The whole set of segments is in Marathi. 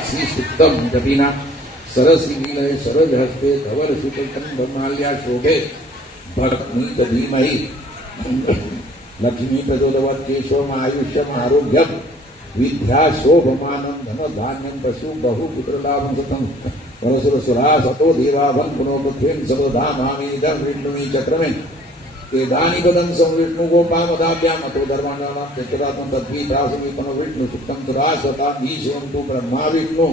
श्री सुक्तम जपिना सरसी नीलय सरज हस्ते धवल सुतकंदमाल्या शोभे भक्तनीत धीमहि लक्ष्मी प्रचोदवत् केशवम् आयुष्यम् आरोग्यम् विद्या शोभमानं धन धान्यं पशु बहु पुत्रलाभं सतम् परसुर सुरा सतो देवाभं पुनो पृथ्वीं सर्वधा मामेदं विष्णुनि चक्रमे वेदानि पदं संविष्णु गोपामदाभ्याम् अतो धर्माणां चतुरात्मं तद्वीतासमीपन विष्णु सुक्तं सुरासतां ईश्वरं तु ब्रह्मा विष्णु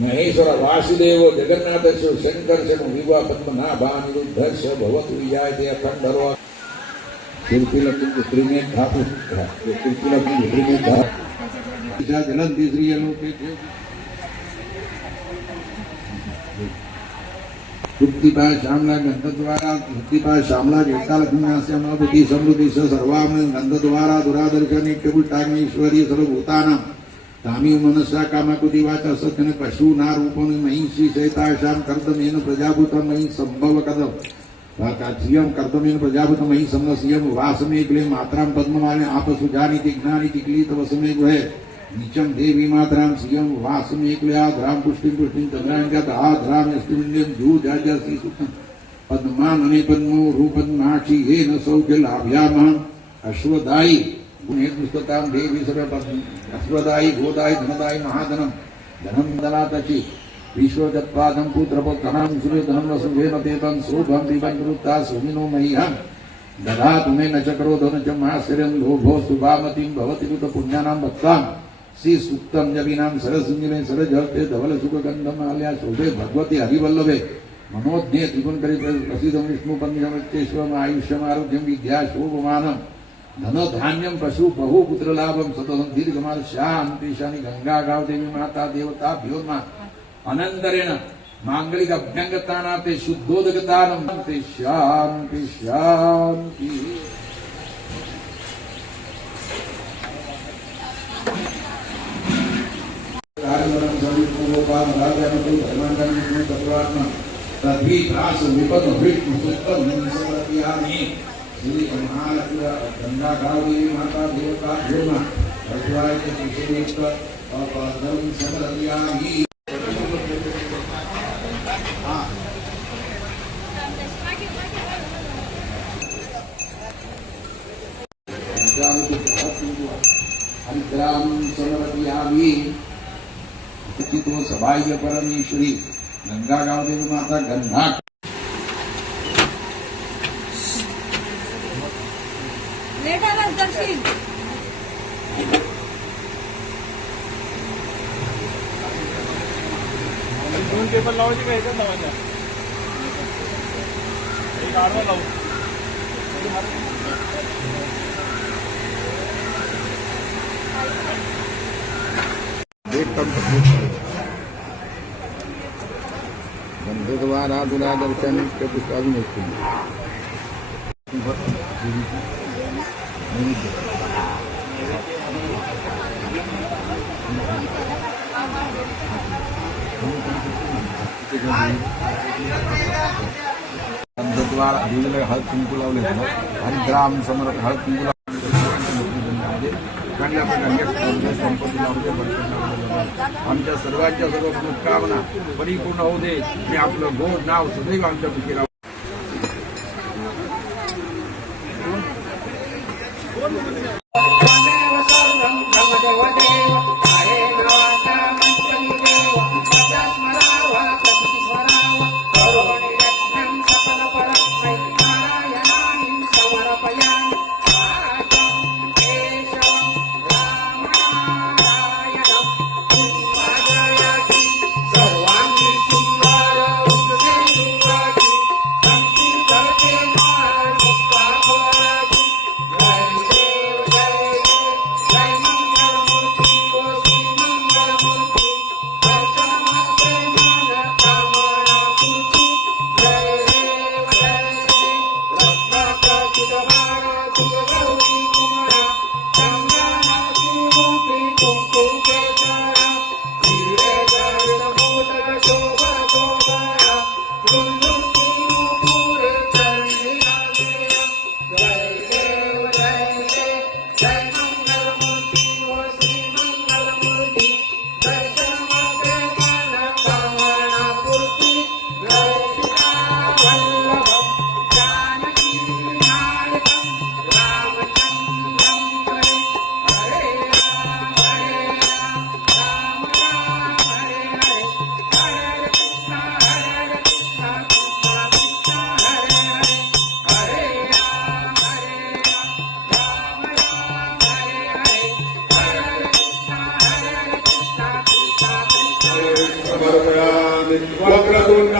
महेश्वर वासुदेव जगन्नाथ शंकर विवा पद्मनाभा निरुद्धर्ष भवतु विजयते अखंडरो कीर्तिलक्ष्मी पुत्री में धातु कीर्तिलक्ष्मी पुत्री में धातु जलंती श्री अलोके तृप्तिपाय श्यामला गंधद्वारा तृप्तिपाय श्यामला ज्योतालक्ष्मी समृद्धि सर्वाम गंधद्वारा दुरादर्शन नित्यपुष्टाग्नीश्वरी सर्वभूतानां तामी मनसा कामाकुति वाचा सत्यन पशु नारूपण महिषी सहिताशाम कर्तमेन प्रजाभूतम मही संभव कदम वाकाचियम कर्तमेन प्रजाभूतम मही समनसियम वासमे क्ले मात्राम पद्ममाले आपसुजानि तिज्ञानि तिक्लित वसमे गुहे नीचम देवी मात्राम सियम वासमे क्ले आधराम पुष्टिम पुष्टिम तद्राम गत आधराम यस्तिमिन्यम जू जाजा सी सुतम पद्मान अने पद्मो रूपद्माक्षी ये न सौख्य लाभ्यामहं अश्वदायी पुण्यपुस्तकां देवी सर्व अश्वदायी गोदायी धनदायी महाधनम धनम दलातची विश्वजत्पादं पुत्रपत्तनं सूर्यधनं वसुभेन तेतं शोभं दिवंकृता सुमिनो मह्यं दधातु मे न चक्रोधो न च माश्चर्यं लोभो सुभामतिं भवति कुत पुण्यानां भक्तां श्री सुक्तं जपिनां सरसिंहिने सरजहस्ते धवल सुखगन्धमाल्या शोभे भगवती हरिवल्लभे मनोज्ञे त्रिपुणकरित प्रसिद्धं विष्णुपन्निकमच्चेश्वरम् आयुष्यमारोग्यं विद्या शोभमानं धन धान्यम पशु बहु पुत्र लाभम सततं दीर्घमाल शांति शानी गंगा गाव देवी माता देवता भ्योमा अनंतरेण मांगलिक अभ्यंगताना ते शुद्धोदकतानम ते शांति शांति तद्वी त्रास विपद विष्णु सुतम समर्पयामि श्री महालक्ष्मी गंगा गावी माता देवता भ्योमा भगवान के विशेष पदम समर्पयामि हरिद्राम समर्पयामि उचितो सभाय परमेश्वरी गंगा गाव देवी माता गंगा दर्शन दोन पेपर लावायचे का एकच लावायचा एक आडवा लावू गंधद्वारा दुरादर्शन पुष्पाग्नि गंधद्वारा हळद कुंकू लावले हरिद्राम समर्थ हळद कुंकू संपत्ती लावले आमच्या सर्वांच्या सर्व मनोकामना परिपूर्ण होऊ दे मी आपलं गोड नाव सदैव आमच्या पिढीला वक्रतुंड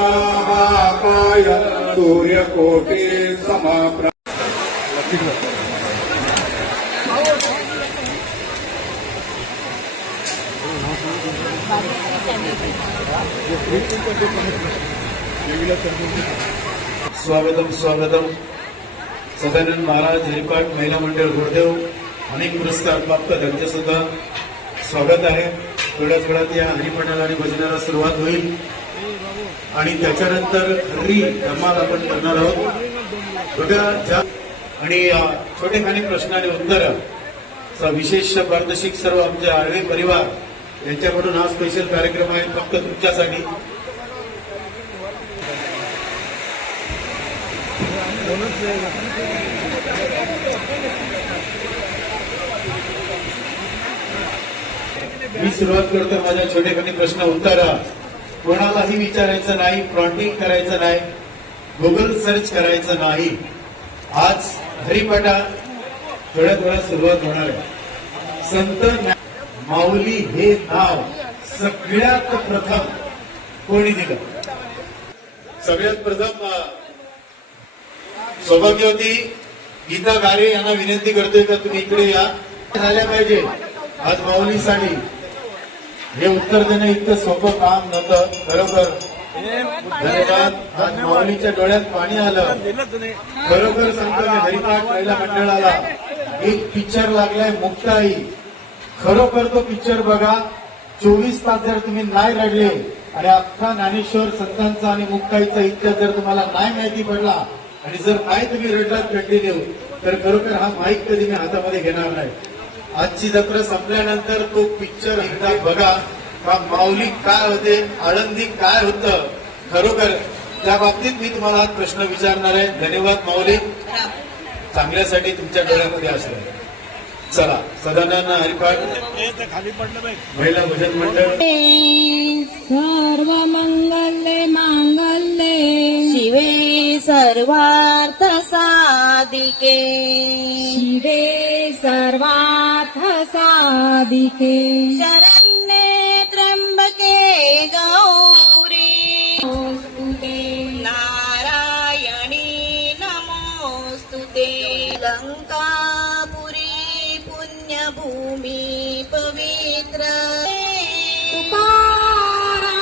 महाकाय सूर्यकोटि समप्रभ स्वागतम स्वागतम. सदानंद महाराज हरिपाठ महिला मंडळ गुरुदेव अनेक पुरस्कार प्राप्त त्यांचे सुद्धा स्वागत आहे. थोड्याच वेळात या हरिपाठाला आणि भजनाला सुरुवात होईल आणि त्याच्यानंतर हरी धमाल आपण करणार आहोत. छोट्या आणि छोटेखानी प्रश्न आणि उत्तर विशेष पारदर्शक सर्व आमचे आळवे परिवार यांच्याकडून हा स्पेशल कार्यक्रम आहे फक्त तुमच्यासाठी. मी सुरुवात करतो माझ्या छोटेखानी प्रश्न उत्तर. कोणालाही विचारायचं नाही, प्रॉन्टिंग करायचं नाही, गुगल सर्च करायचं नाही. आज हरिपाठा थोड्याच वेळात सुरुवात होणार आहे. संत माऊली हे नाव सगळ्यात प्रथम कोणी दिलं? सगळ्यात प्रथम सौभाग्यवती गीता गारे यांना विनंती करतोय का तुम्ही इकडे या. झाल्या पाहिजे आज माऊलीसाठी. हे उत्तर देणं इतकं सोपं काम नव्हतं खरोखर. धन्यवाद. आज माऊलीच्या डोळ्यात पाणी आलं. खरोखर सांगतो मी हरिपाठ महिला मंडळाला एक पिक्चर लागलाय मुक्ताई. खरोखर तो पिक्चर बघा. 24 तास जर तुम्ही नाही रडले आणि अख्खा ज्ञानेश्वर संतांचा आणि मुक्ताईचा इतिहास जर तुम्हाला नाही माहिती पडला आणि जर नाही तुम्ही रडलात कंटिन्यू तर खरोखर हा माईक कधी मी हातामध्ये घेणार नाही. आजची जत्रा संपल्यानंतर तो पिक्चर एकदा बघा. का माऊली काय होते, आळंदी काय होतं. खरोखर त्या बाबतीत मी तुम्हाला आज प्रश्न विचारणार आहे. धन्यवाद माऊली, चांगल्यासाठी तुमच्या डोळ्यामध्ये असलं. चला सदानंद हरिपाठ खाली पडलं बाई. महिला भजन मंडळ. सर्व मंगल्ये मांगल्ये शिवे सर्वार्थ साधिके शिवे सर्वार्थ साधिके शरण्ये त्र्यंबके गौरी नमोस्तुते नारायणी नमोस्तुते. लंकापुरी पुण्यभूमी पवित्र तुकाराम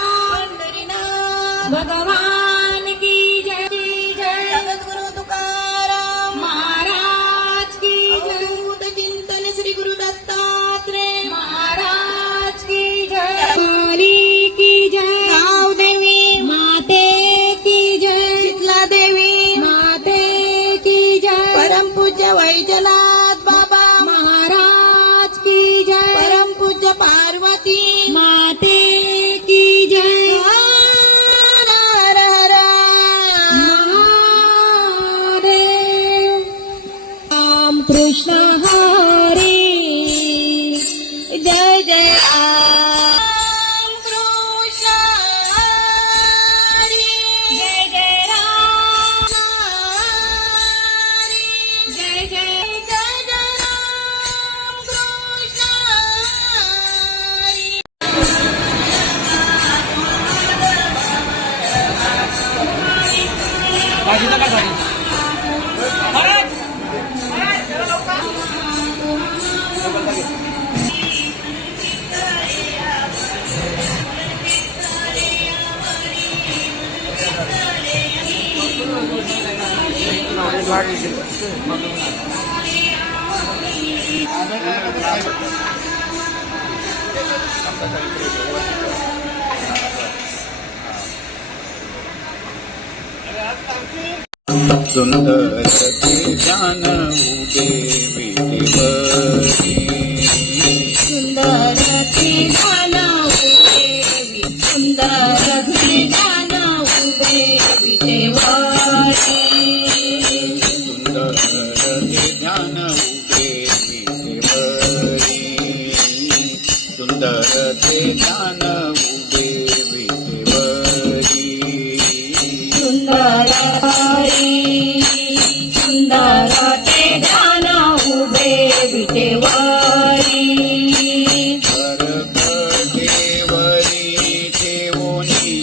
पंढरीनाथ भगवान की जय जय जगद्गुरु तुकाराम महाराज की जय अवधूत चिंतन श्री गुरु दत्तात्रेय महाराज की जय काली की जय गाव देवी माते की जय शीतला देवी माते की जय परमपूज्य वैजनाथ बाबा महाराज की जय परमपूज्य पार्वती माते की जय हर हर हर. महादेव राम कृष्ण हरी जय जय राम कृष्ण हरी. जय जय राम हरी. जय जय जय जय राम कृष्ण हरी. भाजीला काय झाली? सुंदर ज्ञान उदे विधिवरी सुंदर ध्यान उभे सुंदर ध्यान उभे विदेवारी. सुंदर ज्ञान उदे विधिवरी सुंदर ज्ञान उदे विधिवरी सुंदर ते ध्यान उभे विदेवारी. देवरी ठेवोनी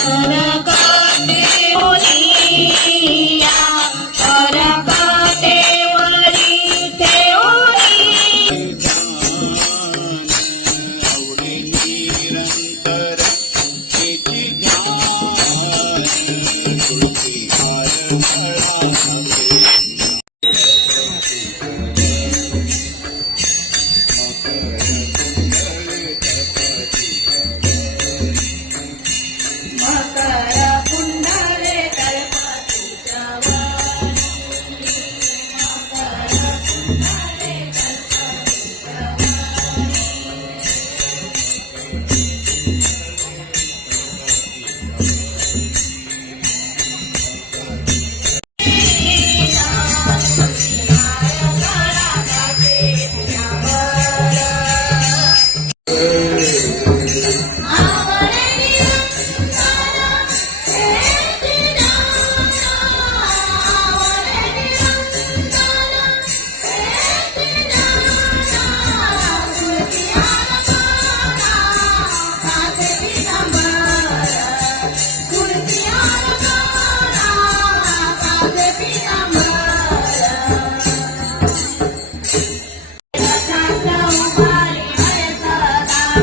तरकाटे ओलिया तरकाटे वरी ठेवली आवडे निरंतर तेची ज्ञान तुळशी हार फळावे मकर कुंडले तळपातीच्या वाणी मकर कुंडले तळपातीच्या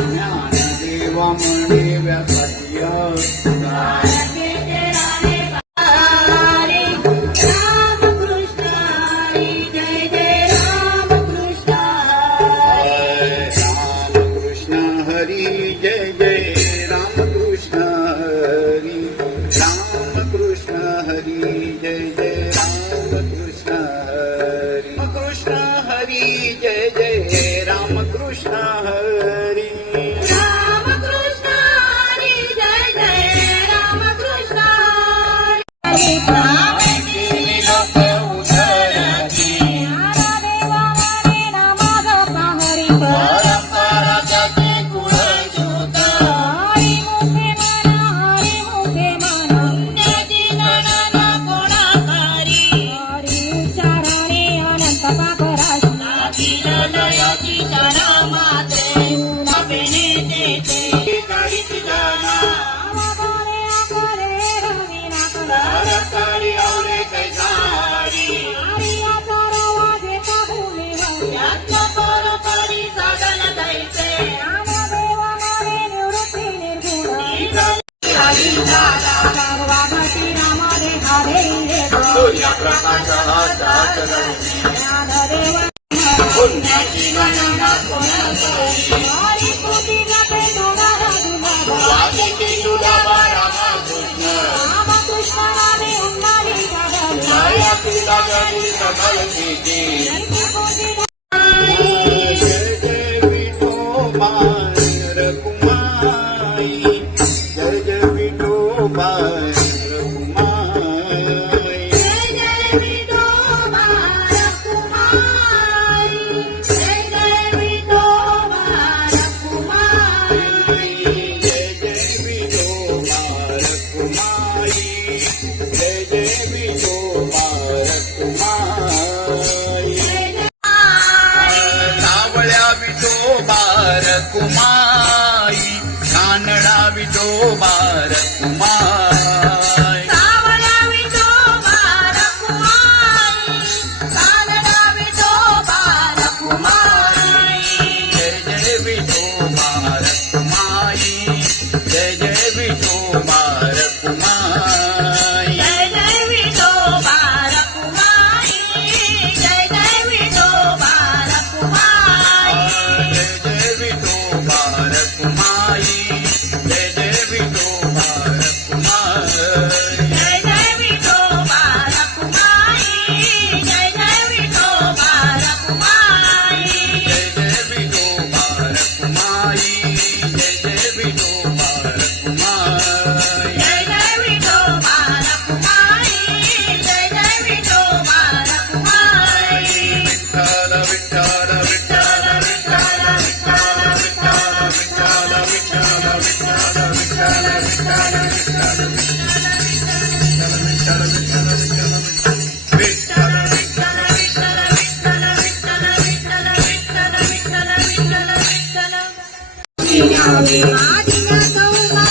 ज्ञानदेवा म्हणे व्यासाची रामकृष्ण हरी जय जय रामकृष्ण रामकृष्ण हरी जय जय रामकृष्ण हरी रामकृष्ण हरी जय जय रामकृष्ण हरी कृष्ण हरी जय जय रामकृष्ण हरी रामकृष्ण हरी जय जय रामकृष्ण हरी लोक उधरती देवा हरे नामाग हरी परंपरा त्याचे कुळ ज्योत हरी मुखे मन ज्ञाती ननन कोणाकारी हरी उच्चाराने अनंत पापराशी लयाची शरा मात्रे पेने तेचे काढीत जाना आवागोरे आकोरे रवीना सरकारी आवडे कैसारी हरी आचार वाजेता भूमी हो यात्रा परपरी साधन दैसे रामदेव हरे निवृत्ती निर्गुण सर्वागती रामादे हरे सूर्यप्रकाश हातात ज्ञानदेव पुण्याची गणना कोणाची हरी कृती गते दोघारा दुलारा वाचेची तुला रामकृष्ण रामकृष्ण हरे उन्नारी जगली जया तुला जगी सकल सिद्धी जय जय विठोबा रघुमाई जय जय विठोबा रघुमाई जय जय विठोबा रघुमाई जय जय विठोबा रघुमाई जय जय विठोबा रघुमाई जय जय विठोबा रघुमाई सावळ्या विठोबा रघुमाई कानडा विठोबा रघुमाई सावळा विठोबा रघुमाई कानडा विठोबा रघुमाई जय जय विठोबा रघुमाई जय जय विठोबा रघुमाई जय जय विठोबा रघुमाई जय जय विठोबा रघुमाई जय जय विठोबा रघुमाई जय जय विठोबा रघुमाई जय जय विठोबा रघुमाई जय जय विठोबा रघुमाई जय जय विठोबा रघुमाई जय जय विठोबा रघुमाई जय जय विठोबा रघुमाई जय जय विठोबा रघुमाई विठ्ठल विठ्ठल विठ्ठल विठ्ठल विठ्ठल विठ्ठल विठ्ठल विठ्ठल विठ्ठल विठ्ठल आदिना गौमा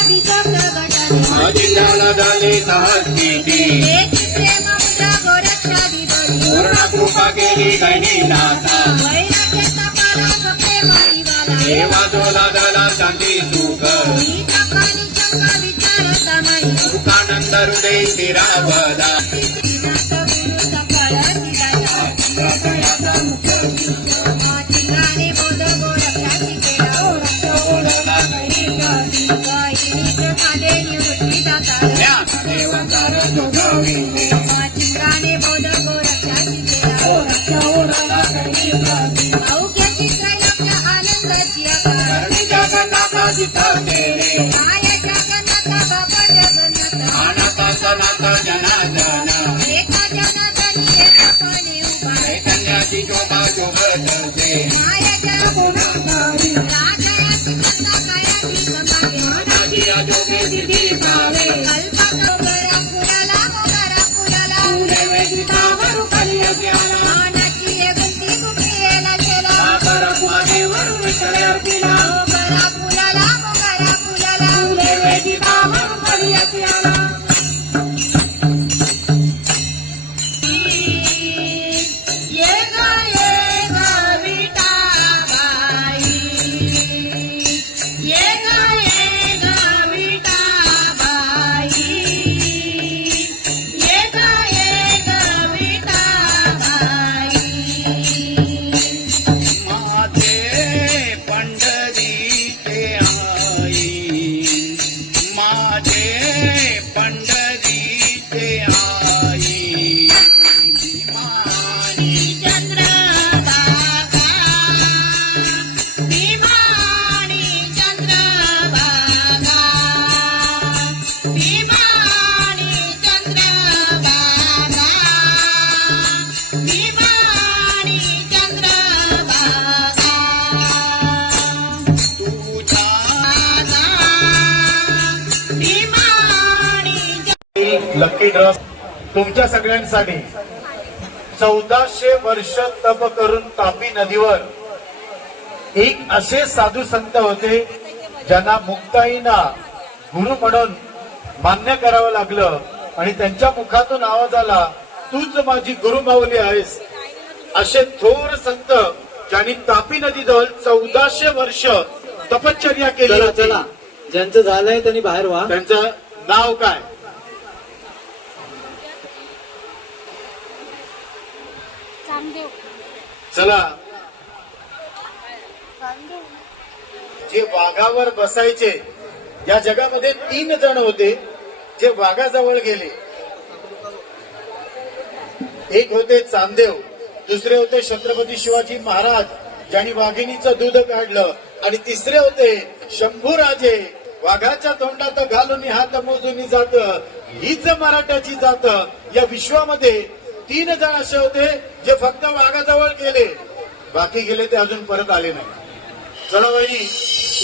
झाले सहस्थिती एकी प्रेम मुद्रा गोरक्षादी बळी पूर्ण कृपा केली गणिनाथा वैराग्याचा पारा प्रेम निवाला देवा जोला झाला शांती सुख गीता पाणी शंका विचार समाई सुखानंद हृदय स्थिरावला श्रीनाथ गुरु सफळ सिद्धाचा चिंगाने बोध गोरक्षाची केला वाहिनीच खादे निवृत्ती दाता ज्ञानदेव सार जोगविले चिंगाने बोध गोरक्षाची केला अवघ्याची त्रैलोक्य आनंदाची आकार जगन्नाथा जिथं तेरे माया जगन्नाथा बाबा जगन्नाथ अनाथ सनाथ जनार्दन एका जनार्दनी एका पाणी उभा चैतन्याची शोभा शोभतसे माया जगन्नाथारी राधायाची कथा कायाची समाधी मनाची अजोगे सिद्धी पावे कल्पकल्परा फुलाला मोगरा फुलाला फुले वेदिकावर कलियुगी आला मानाची गुंती गुंतीला केला सागर महादेवर विठ्ठल अर्पिला मोगरा फुलाला फुले वेदिकावर कलियुगी आला ये गा विठाबाई ये गा विठाबाई ये गा विठाबाई माझे पंढरीचे आई माझे पंढरीचे आई भीमानी चंद्रभागा भीमानी चंद्रभागा भीमानी चंद्रभागा भीमानी चंद्रभागा तुझा भीमानी लकी ड्रॉ तुमच्या सगळ्यांसाठी 1400 वर्ष तप करून तापी नदीवर एक असे साधू संत होते ज्यांना मुक्ताईना गुरु म्हणून मान्य करावं लागलं आणि त्यांच्या मुखातून आवाज आला तूच माझी गुरु माऊली आहेस. असे थोर संत ज्यांनी तापी नदीजवळ 1400 वर्ष तपश्चर्या केली चला होती. चला ज्यांचं झालंय त्यांनी बाहेर व्हा. त्यांचं नाव काय? चला जे वाघावर बसायचे या जगामध्ये 3 जण होते जे वाघाजवळ गेले. एक होते चांदेव, दुसरे होते छत्रपती शिवाजी महाराज ज्यांनी वाघिणीचं दूध काढलं आणि तिसरे होते शंभूराजे वाघाच्या तोंडात घालून हात मोजून जात हीच मराठ्याची जात. या विश्वामध्ये 3 जण असे होते जे फक्त वाघाजवळ गेले, बाकी गेले ते अजून परत आले नाही. चला वहिनी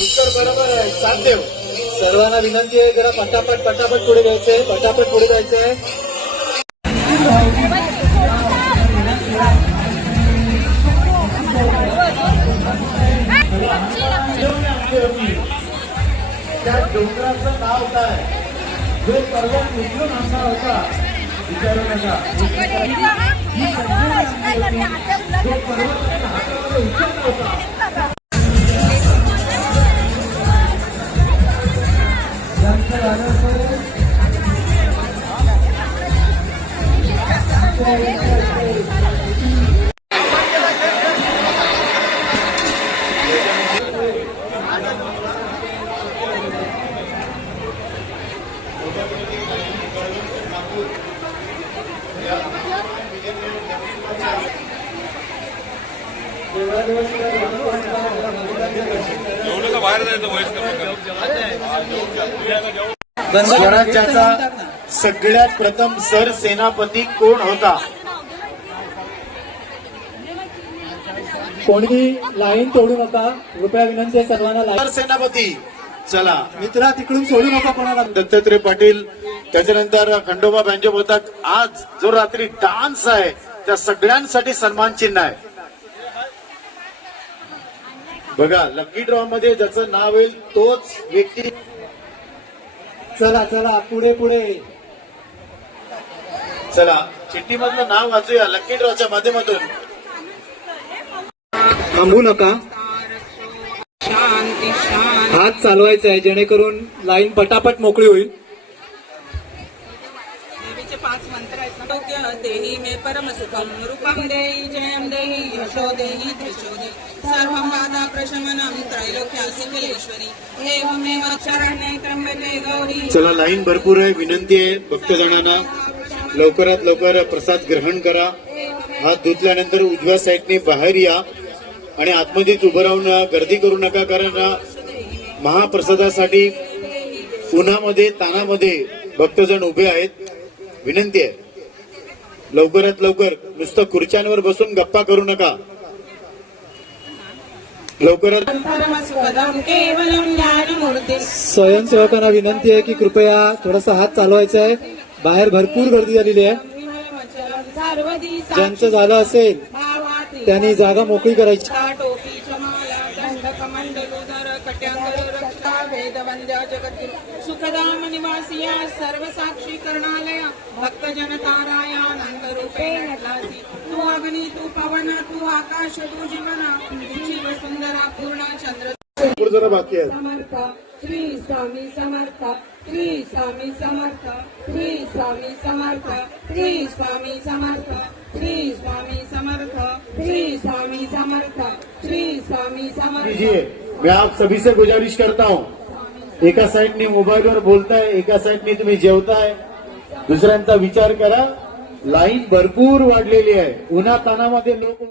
उत्तर बरोबर आहे. चांदेव. सर्वांना विनंती आहे जरा पटापट पुढे जायचंय, पटापट पुढे जायचंय. त्या डोंगराचं नाव काय? जो पर्वत उचलून आणला होता विचारू नका. जो पर्वत हातामध्ये उचलला होता स्वराज्याचा सगळ्यात प्रथम सरसेनापती कोण होता? कोणी लाईन तोडू नका, कृपया विनंती आहे सर्वांना. लाईन सरसेनापती. चला मित्रा तिकडून सोडू नका कोणाला. दत्तात्रय पाटील, त्याच्यानंतर खंडोबा बँजो पथक. आज जो रात्री डान्स आहे त्या सगळ्यांसाठी सन्मान चिन्ह आहे. बघा लकी ड्रॉ मध्ये ज्याचं नाव येईल तोच व्यक्ती चला चला पुढे पुढे चला चिठ्ठीमधलं नाव वाचूया लकी ड्रॉच्या माध्यमातून. थांबू नका, हात चालवायचा आहे जेणेकरून लाईन पटापट मोकळी होईल. देवीचे 5 मंत्र आहेत. देही मे परम सुखम रूपम देही जयम देही यशो देही धृशो देही सर्वं बाधा प्रशमनम त्रैलोक्यासी किलेश्वरी एवमेव शरण्ये त्र्यंबके गौरी. चला लाईन भरपूर आहे. विनंती आहे भक्तजनांना लवकरात लवकर प्रसाद ग्रहण करा. हात धुतल्यानंतर उजव्या साईडने बाहेर या आणि आतमध्येच उभं राहून गर्दी करू नका, कारण महाप्रसादासाठी उन्हामध्ये तानामध्ये भक्तजण उभे आहेत. विनंती आहे लवकरात लवकर, नुसतं खुर्च्यांवर बसून गप्पा करू नका. लवकरात परम सुखदम केवलम ज्ञानमूर्ती. स्वयंसेवकांना विनंती आहे की कृपया थोडासा हात चालवायचा आहे. बाहेर भरपूर गर्दी झालेली आहे. सर्वदी ज्यांचं झालं असेल त्यांनी जागा मोकळी करायची. टोपी चमाला दंडक मंडलोदर कट्यांगर रक्षा वेदवंद्या जगद्गुरु सुखदाम निवासिया सर्व साक्षी करणालया भक्त जनताराया नंद रूपे नटलासी. तू अग्नी तू पवन तू आकाश तू जीवना जीव सुंदरा पूर्ण चंद्र. जरा बाकी आहे. समर्थ श्री स्वामी समर्थ श्री स्वामी समर्थ श्री स्वामी समर्थ श्री स्वामी समर्थ श्री स्वामी समर्थ श्री स्वामी समर्थ श्री स्वामी समर्थ. कीजिए. मैं आप सभी से गुजारिश करता हूँ, एका साईडनी मोबाईलवर बोलताय, एका साईडनी तुम्ही जेवताय, दुसऱ्यांचा विचार करा. लाईन भरपूर वाढलेली आहे. उन्हा तानामध्ये लोक